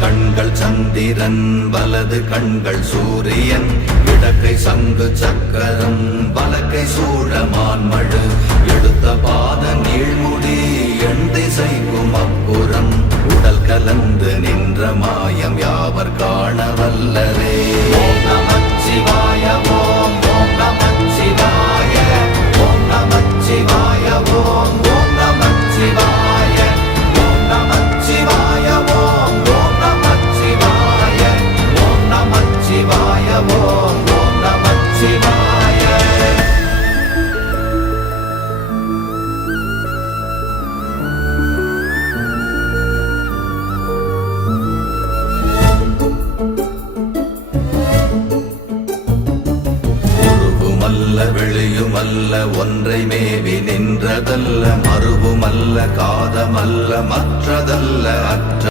கண்கள் சந்திரன் வலது கண்கள் சூரியன் இடக்கை சங்கு சக்கரம் வலக்கை சூழமான்மழு எடுத்த பாத நீழ்முடி எண் திசைக்கும் அப்புறம் உடல் கலந்து நின்ற மாயம் யாவர் காண வல்லரே. ஓம் நமச்சிவாய ஓம் ஓம் நமச்சிவாய ஓம் நமச்சிவாய ஓம் ஓம் நமச்சிவாய ஓம் நமச்சிவாய ஓம் ஓம் நமச்சிவாய ஓம் நமச்சிவாய ஓம் ஓம் நமச்சிவாய. வெளியுமல்ல ஒன்றை மேவி நின்றதல்ல மறுவுமல்ல காதமல்ல மற்றதல்ல அற்ற